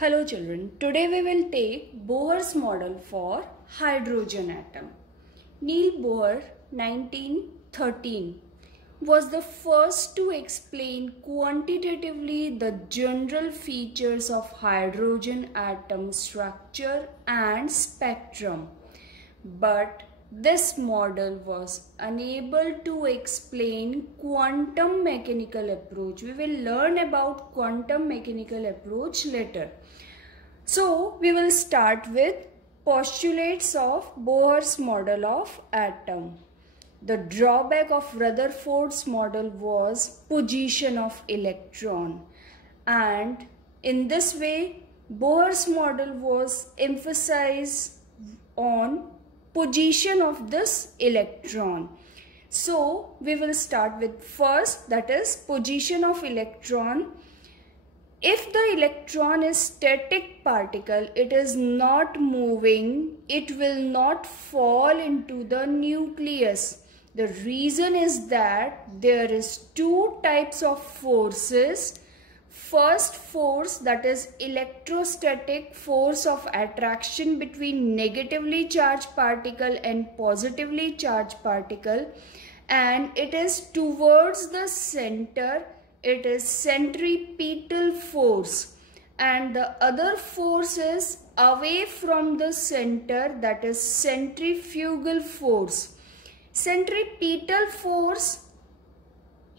Hello children, today we will take Bohr's model for hydrogen atom. Niels Bohr 1913 was the first to explain quantitatively the general features of hydrogen atom structure and spectrum. But this model was unable to explain quantum mechanical approach. We will learn about quantum mechanical approach later. So we will start with postulates of Bohr's model of atom. The drawback of Rutherford's model was position of electron, and in this way Bohr's model was emphasized on position of this electron. So we will start with first, that is position of electron. If the electron is static particle, it is not moving, it will not fall into the nucleus. The reason is that there is two types of forces. First force, that is electrostatic force of attraction between negatively charged particle and positively charged particle, and it is towards the center. It is centripetal force, and the other force is away from the center, that is centrifugal force. Centripetal force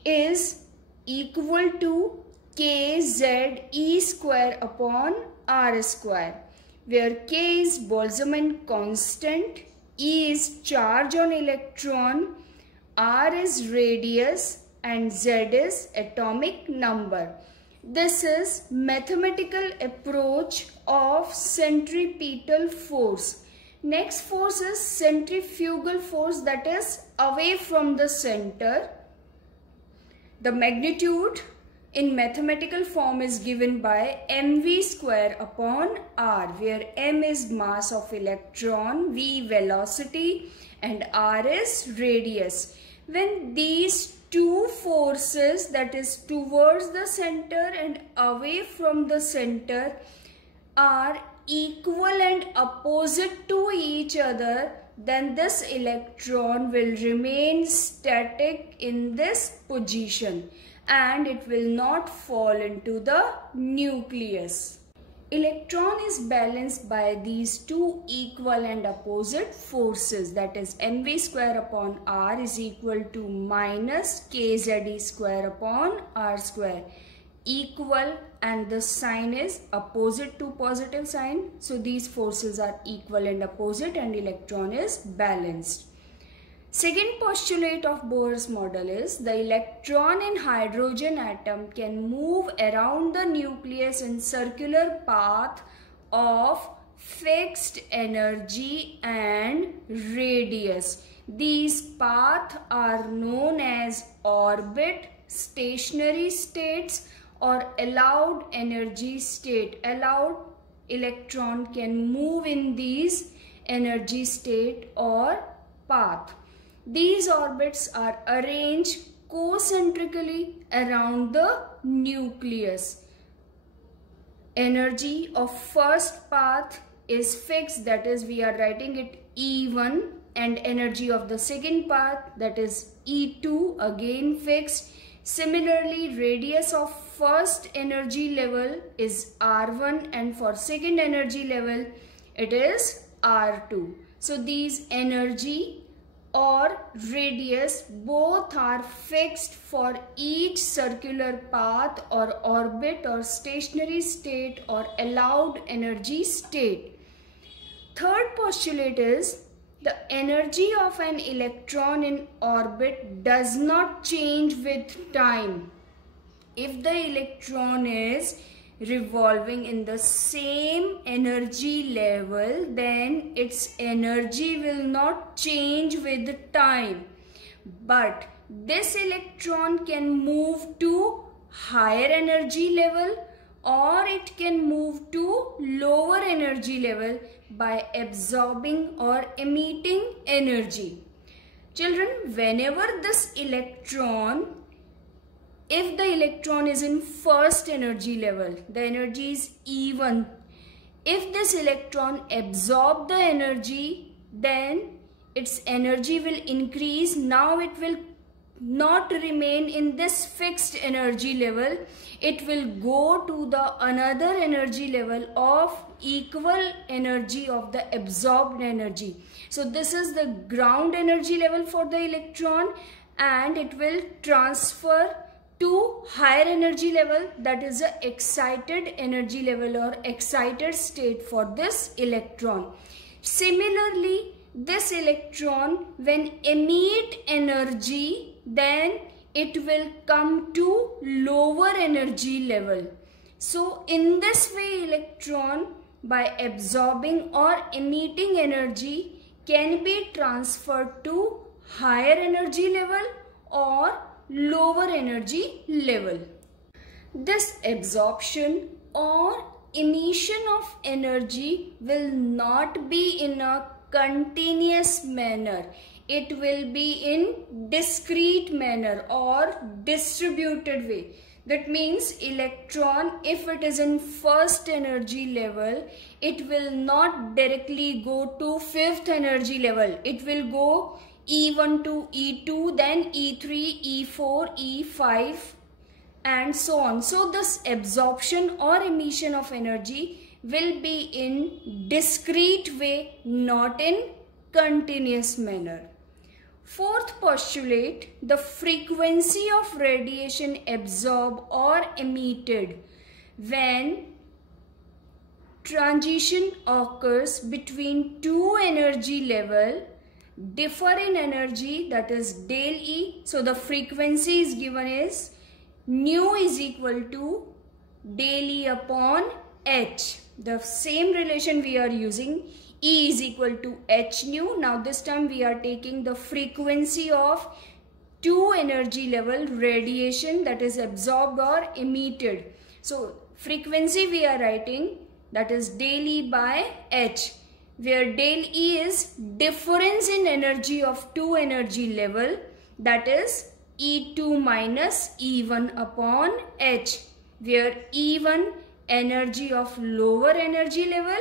is equal to kZe square upon r square, where k is Boltzmann constant, E is charge on electron, r is radius, and Z is atomic number. This is mathematical approach of centripetal force. Next force is centrifugal force, that is away from the center. The magnitude in mathematical form is given by mv square upon r, where m is mass of electron, v velocity, and r is radius. When these two forces, that is towards the center and away from the center, are equal and opposite to each other, then this electron will remain static in this position and it will not fall into the nucleus. Electron is balanced by these two equal and opposite forces, that is mv square upon r is equal to minus kZe square upon r square. Equal, and the sign is opposite to positive sign, so these forces are equal and opposite and electron is balanced. Second postulate of Bohr's model is the electron in hydrogen atom can move around the nucleus in circular path of fixed energy and radius. These paths are known as orbit, stationary states, or allowed energy state. Allowed electron can move in these energy state or path. These orbits are arranged concentrically around the nucleus. Energy of first path is fixed, that is we are writing it E1, and energy of the second path, that is E2, again fixed. Similarly, radius of first energy level is R1 and for second energy level it is R2. So these energy or radius both are fixed for each circular path or orbit or stationary state or allowed energy state. Third postulate is the energy of an electron in orbit does not change with time. If the electron is revolving in the same energy level, then its energy will not change with time. But this electron can move to higher energy level or it can move to lower energy level by absorbing or emitting energy. Children, whenever this electron if the electron is in first energy level, the energy is E1. If this electron absorb the energy, then its energy will increase. Now it will not remain in this fixed energy level. It will go to the another energy level of equal energy of the absorbed energy. So this is the ground energy level for the electron, and it will transfer to higher energy level, that is the excited energy level or excited state for this electron. Similarly, this electron when emit energy, then it will come to lower energy level. So in this way, electron by absorbing or emitting energy can be transferred to higher energy level or lower energy level. This absorption or emission of energy will not be in a continuous manner. It will be in discrete manner or distributed way. That means electron, if it is in first energy level, it will not directly go to fifth energy level. It will go E1 to E2, then E3, E4, E5 and so on. So this absorption or emission of energy will be in discrete way, not in continuous manner. Fourth postulate, the frequency of radiation absorbed or emitted when transition occurs between two energy level differ in energy, that is del E. So the frequency is given as nu is equal to del E upon H. The same relation we are using, E is equal to H nu. Now this time we are taking the frequency of two energy level radiation, that is absorbed or emitted. So frequency we are writing, that is del E by H, where del E is difference in energy of two energy level, that is E2 minus E1 upon H, where E1 energy of lower energy level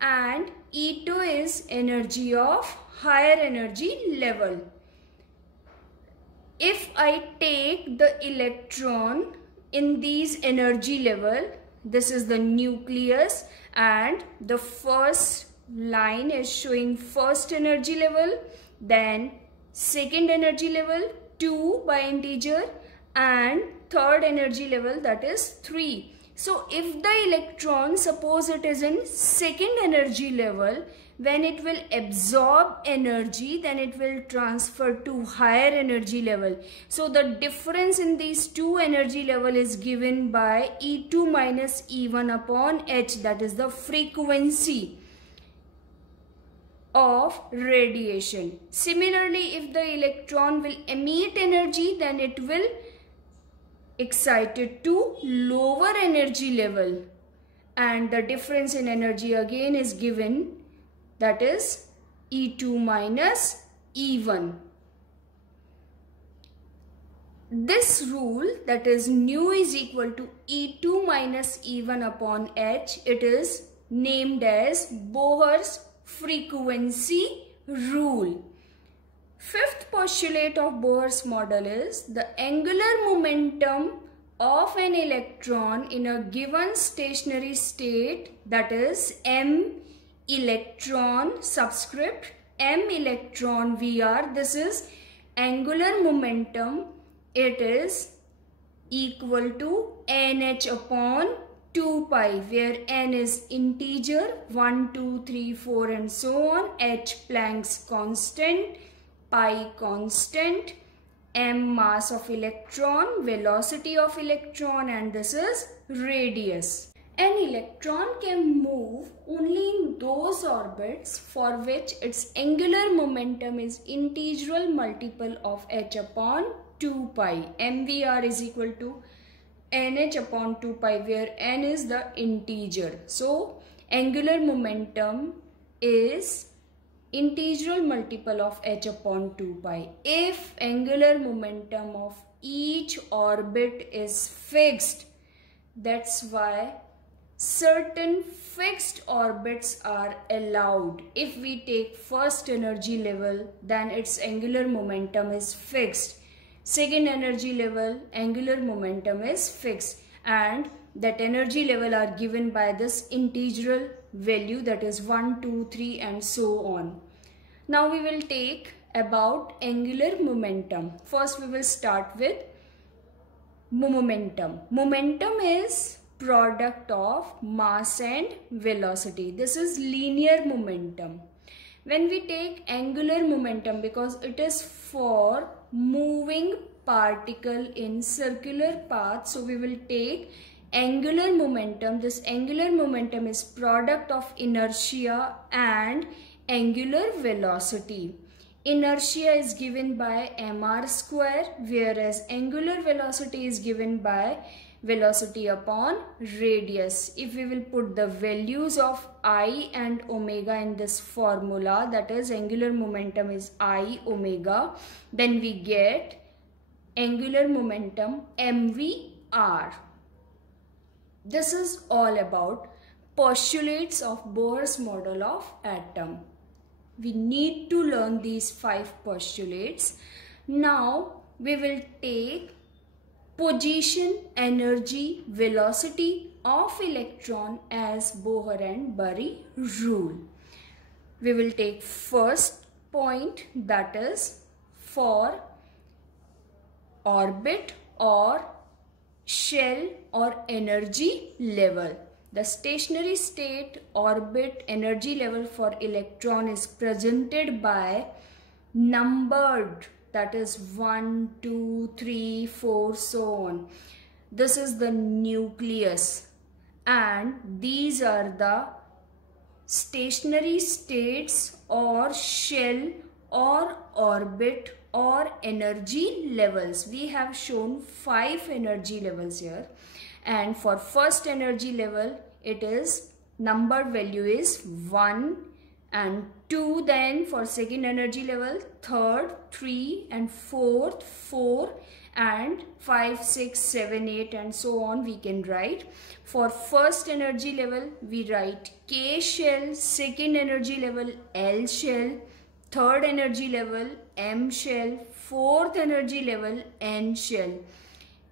and E2 is energy of higher energy level. If I take the electron in these energy level, this is the nucleus and the first line is showing first energy level, then second energy level 2 by integer and third energy level, that is 3. So if the electron, suppose it is in second energy level, when it will absorb energy, then it will transfer to higher energy level. So the difference in these two energy level is given by E2 minus E1 upon H, that is the frequency of radiation. Similarly, if the electron will emit energy, then it will excited to lower energy level, and the difference in energy again is given, that is E2 minus E1. This rule, that is nu is equal to E2 minus E1 upon H, it is named as Bohr's frequency rule. Fifth postulate of Bohr's model is the angular momentum of an electron in a given stationary state, that is m electron subscript m electron Vr. This is angular momentum. It is equal to nh upon 2 pi, where n is integer 1, 2, 3, 4 and so on, h Planck's constant, pi constant, m mass of electron, velocity of electron, and this is radius. An electron can move only in those orbits for which its angular momentum is integral multiple of h upon 2 pi. mvr is equal to nh upon 2 pi, where n is the integer. So angular momentum is integral multiple of h upon 2 pi. If angular momentum of each orbit is fixed. That's why certain fixed orbits are allowed. If we take first energy level, then its angular momentum is fixed. Second energy level, angular momentum is fixed, and that energy level are given by this integral value, that is 1, 2, 3 and so on. Now we will take about angular momentum. First we will start with momentum. Momentum is product of mass and velocity. This is linear momentum. When we take angular momentum, because it is for moving particle in circular path, so we will take angular momentum. This angular momentum is product of inertia and angular velocity. Inertia is given by mr square, whereas angular velocity is given by velocity upon radius. If we will put the values of I and omega in this formula, that is angular momentum is I omega, then we get angular momentum mvr. This is all about postulates of Bohr's model of atom. We need to learn these 5 postulates. Now we will take position, energy, velocity of electron as Bohr and Bury rule. We will take first point, that is for orbit or shell or energy level. The stationary state orbit energy level for electron is presented by numbered, that is 1, 2, 3, 4, so on. This is the nucleus, and these are the stationary states or shell or orbit or energy levels. We have shown 5 energy levels here, and for first energy level it is number value is 1 and 2, then for second energy level, third, 3 and fourth, 4 and 5, 6, 7, 8 and so on we can write. For first energy level we write K shell, second energy level L shell, third energy level M shell, fourth energy level N shell.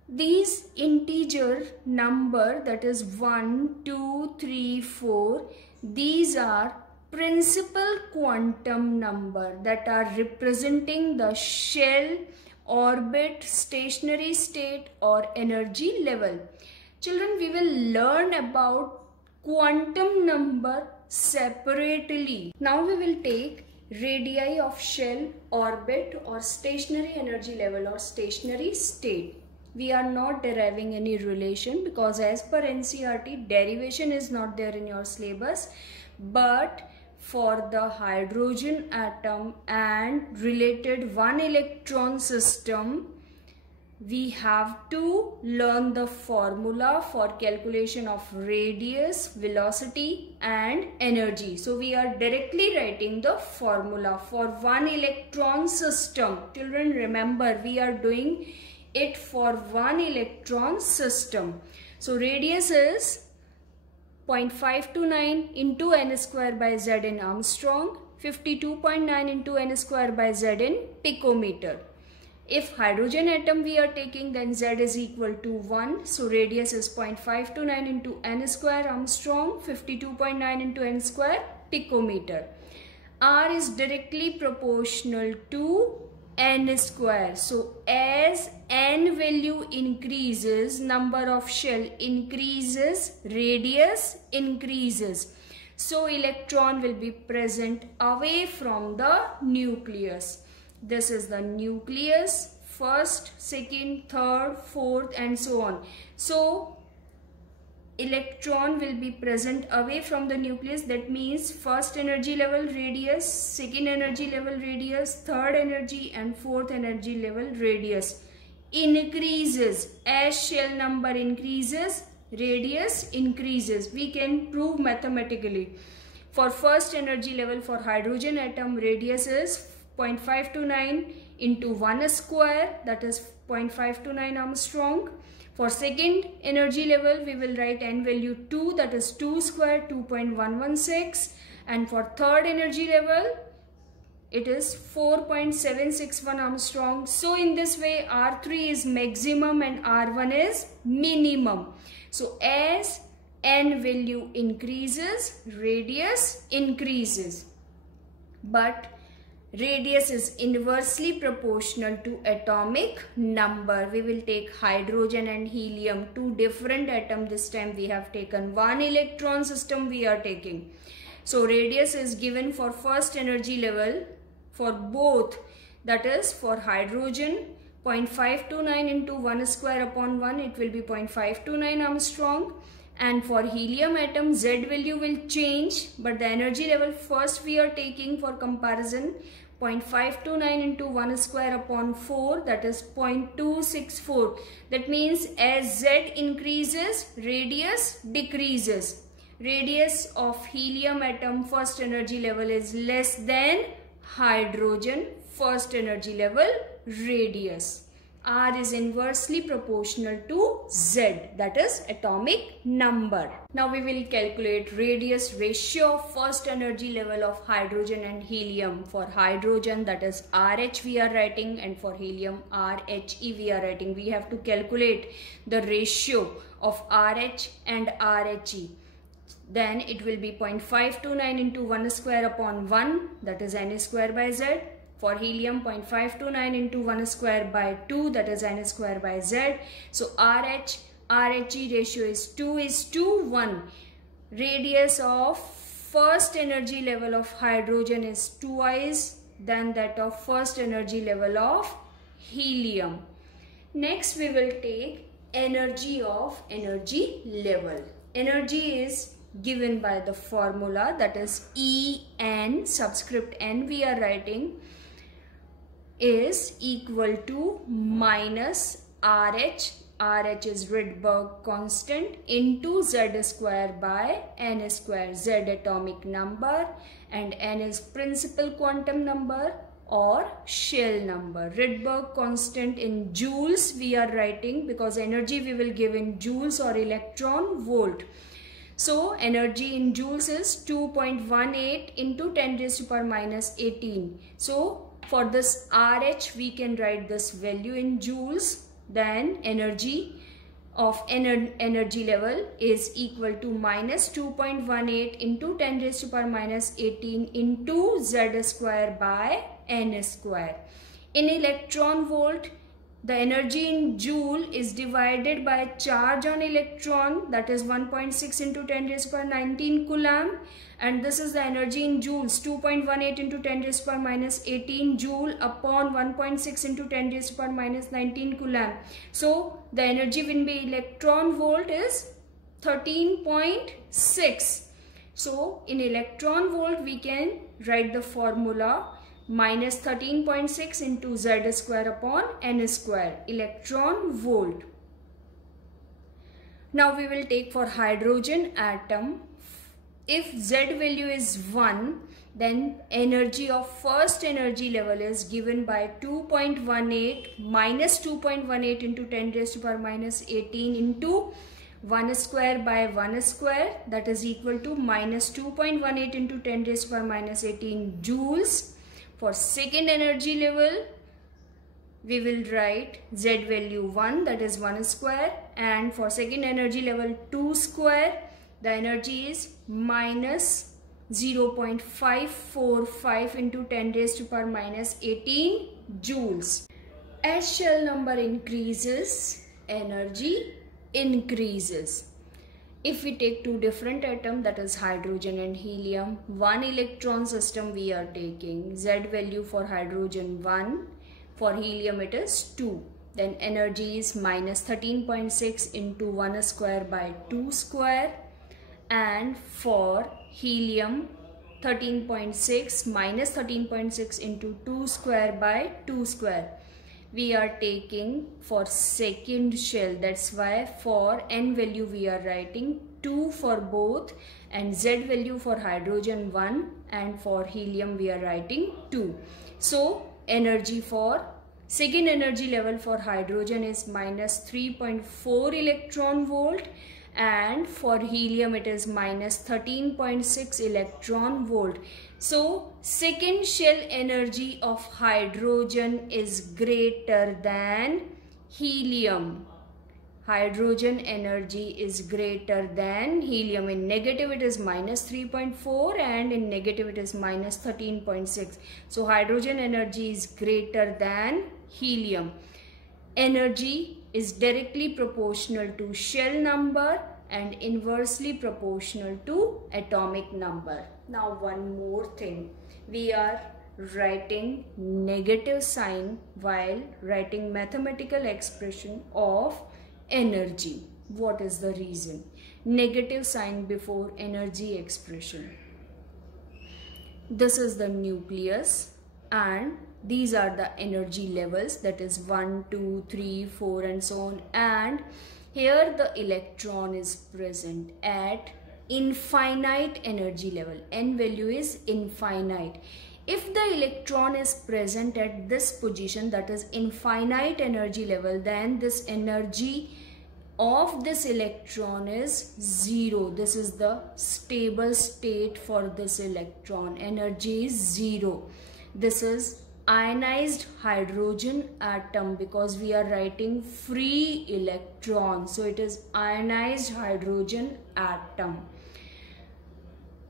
These integer number, that is 1, 2, 3, 4, these are principal quantum number that are representing the shell, orbit, stationary state or energy level. Children, we will learn about quantum number separately. Now we will take radii of shell, orbit or stationary energy level or stationary state. We are not deriving any relation because as per NCERT, derivation is not there in your syllabus, but for the hydrogen atom and related one electron system, we have to learn the formula for calculation of radius, velocity and energy. So we are directly writing the formula for one electron system. Children, remember, we are doing it for one electron system. So radius is 0.529 into n square by Z in Armstrong, 52.9 into n square by Z in picometer. If hydrogen atom we are taking, then Z is equal to 1. So radius is 0.529 into n square Armstrong, 52.9 into n square picometer. R is directly proportional to n square. So as n value increases, number of shell increases, radius increases. So electron will be present away from the nucleus. This is the nucleus, first, second, third, fourth and so on. So electron will be present away from the nucleus. That means first energy level radius, second energy level radius, third energy and fourth energy level radius increases. As shell number increases, radius increases. We can prove mathematically. For first energy level for hydrogen atom, radius is 0.529 into 1 square, that is 0.529 Armstrong. For second energy level, we will write n value 2, that is 2 square, 2.116. And for third energy level, it is 4.761 Armstrong. So in this way, R3 is maximum and R1 is minimum. So as n value increases, radius increases. But radius is inversely proportional to atomic number. We will take hydrogen and helium, two different atoms. This time we have taken one electron system we are taking. So radius is given for first energy level for both, that is for hydrogen 0.529 into 1 square upon 1, it will be 0.529 Armstrong. And for helium atom, Z value will change, but the energy level first we are taking for comparison 0.529 into 1 square upon 4, that is 0.264. That means as Z increases, radius decreases. Radius of helium atom first energy level is less than hydrogen first energy level radius. R is inversely proportional to Z, that is atomic number. Now we will calculate radius ratio of first energy level of hydrogen and helium. For hydrogen, that is RH we are writing, and for helium RHE we are writing. We have to calculate the ratio of RH and RHE. Then it will be 0.529 into 1 square upon 1, that is n square by Z. For helium, 0.529 into 1 square by 2, that is n square by Z. So RHE ratio is 2:1. Radius of first energy level of hydrogen is twice than that of first energy level of helium. Next we will take energy of energy level. Energy is given by the formula, that is En, subscript n we are writing, is equal to minus RH, RH is Rydberg constant, into Z square by n square. Z atomic number and n is principal quantum number or shell number. Rydberg constant in joules we are writing, because energy we will give in joules or electron volt. So energy in joules is 2.18 into 10 raised to power minus 18. So for this RH we can write this value in joules. Then energy of energy level is equal to minus 2.18 into 10 raised to power minus 18 into Z square by n square. In electron volt, the energy in joule is divided by charge on electron, that is 1.6 into 10 raised to power 19 coulomb, and this is the energy in joules, 2.18 into 10 raised to power minus 18 joule upon 1.6 into 10 raised to power minus 19 coulomb. So the energy will be electron volt is 13.6. So in electron volt we can write the formula minus 13.6 into Z square upon n square, electron volt. Now we will take for hydrogen atom. If Z value is 1, then energy of first energy level is given by 2.18 minus 2.18 into 10 raised to power minus 18 into 1 square by 1 square, that is equal to minus 2.18 into 10 raised to power minus 18 joules. For second energy level, we will write Z value 1, that is 1 square, and for second energy level 2 square, the energy is minus 0.545 into 10 raised to power minus 18 joules. As shell number increases, energy increases. If we take two different atoms, that is hydrogen and helium, one electron system we are taking. Z value for hydrogen 1, for helium it is 2. Then energy is minus 13.6 into 1 square by 2 square. And for helium 13.6 minus 13.6 into 2 square by 2 square. We are taking for second shell, that's why for n value we are writing 2 for both, and Z value for hydrogen 1, and for helium we are writing 2. So energy for Second energy level for hydrogen is minus 3.4 electron volt, and for helium it is minus 13.6 electron volt. So second shell energy of hydrogen is greater than helium. Hydrogen energy is greater than helium. In negative it is minus 3.4 and in negative it is minus 13.6. So hydrogen energy is greater than helium. Energy is directly proportional to shell number and inversely proportional to atomic number. Now one more thing. We are writing negative sign while writing mathematical expression of energy. What is the reason? Negative sign before energy expression. This is the nucleus and these are the energy levels, that is 1, 2, 3, 4 and so on, and here the electron is present at infinite energy level. N value is infinite. If the electron is present at this position, that is infinite energy level, then this energy of this electron is 0. This is the stable state for this electron. Energy is 0. This is ionized hydrogen atom because we are writing free electron. So it is ionized hydrogen atom.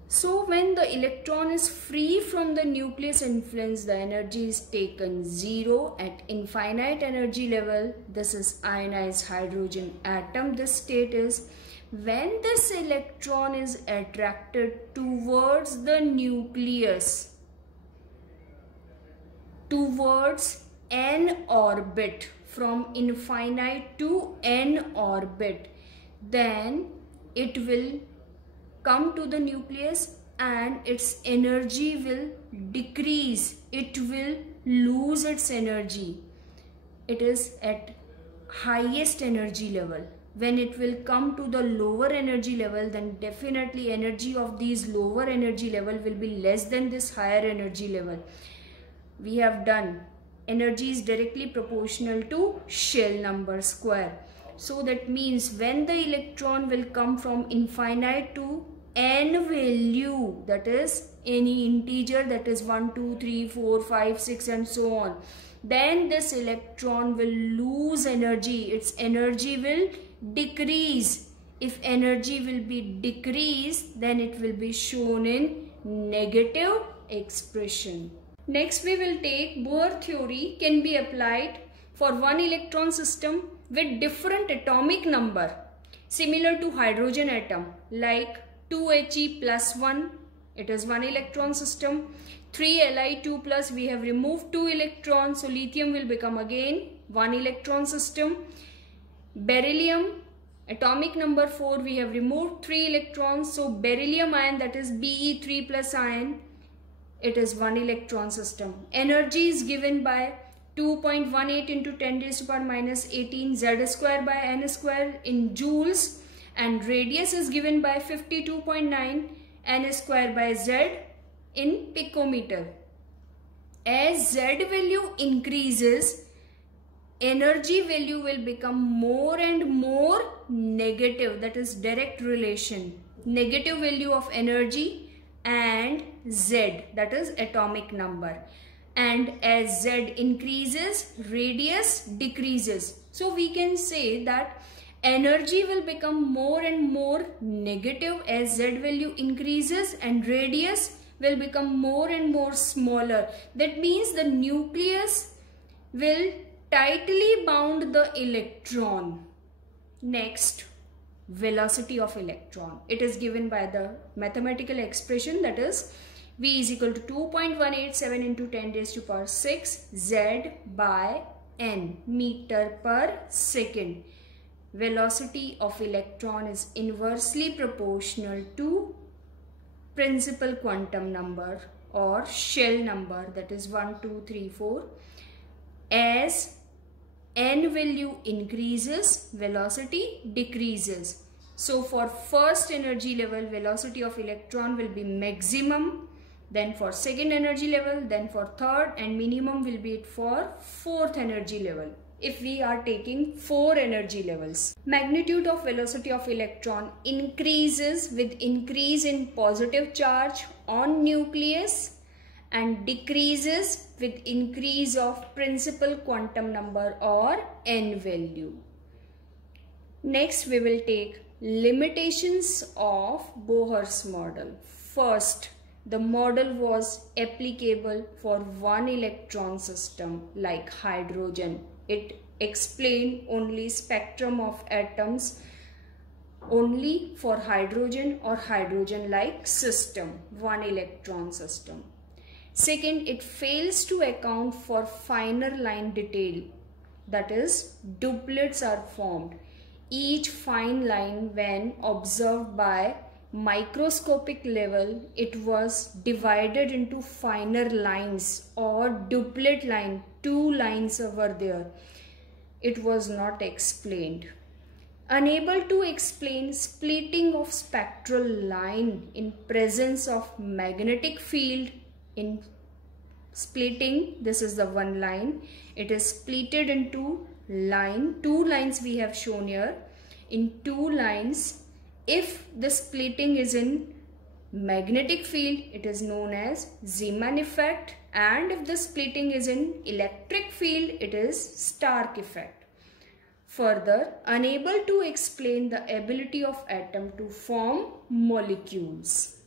So when the electron is free from the nucleus influence, the energy is taken 0 at infinite energy level. This is ionized hydrogen atom. This state is when this electron is attracted towards the nucleus, towards n orbit, from infinite to n orbit, then it will come to the nucleus and its energy will decrease. It will lose its energy. It is at highest energy level. When it will come to the lower energy level, then definitely energy of these lower energy level will be less than this higher energy level. We have done energy is directly proportional to shell number square. So that means when the electron will come from infinite to n value, that is any integer, that is 1, 2, 3, 4, 5, 6 and so on, then this electron will lose energy. Its energy will decrease. If energy will be decreased, then it will be shown in negative expression. Next we will take Bohr theory can be applied for one electron system with different atomic number similar to hydrogen atom, like 2He plus 1, it is one electron system. 3Li2 plus, we have removed 2 electrons, so lithium will become again one electron system. Beryllium atomic number 4, we have removed 3 electrons, so beryllium ion, that is Be3 plus ion, it is one electron system. Energy is given by 2.18 into 10 raised to power minus 18 Z square by N square in joules, and radius is given by 52.9 N square by Z in picometer. As Z value increases, energy value will become more and more negative, that is direct relation. Negative value of energy and Z, that is atomic number. And as Z increases, radius decreases. So we can say that energy will become more and more negative as Z value increases, and radius will become more and more smaller. That means the nucleus will tightly bound the electron. Next, velocity of electron. It is given by the mathematical expression, that is V is equal to 2.187 into 10 raised to power 6 Z by N meter per second. Velocity of electron is inversely proportional to principal quantum number or shell number, that is 1, 2, 3, 4. As n value increases, velocity decreases. So for first energy level, velocity of electron will be maximum. then for second energy level, then for third, and minimum will be for fourth energy level if we are taking 4 energy levels. Magnitude of velocity of electron increases with increase in positive charge on nucleus and decreases with increase of principal quantum number or n value. Next we will take limitations of Bohr's model. First, the model was applicable for one electron system like hydrogen. It explained only spectrum of atoms only for hydrogen or hydrogen-like system, one electron system. Second, it fails to account for finer line detail, that is, doublets are formed. Each fine line, when observed by microscopic level, it was divided into finer lines or duplet line. 2 lines were there. It was not explained. Unable to explain splitting of spectral line in presence of magnetic field. In splitting, this is the one line. It is splitted into line. 2 lines we have shown here. In 2 lines, if the splitting is in magnetic field, it is known as Zeeman effect, and if the splitting is in electric field, it is Stark effect. Further, unable to explain the ability of atom to form molecules.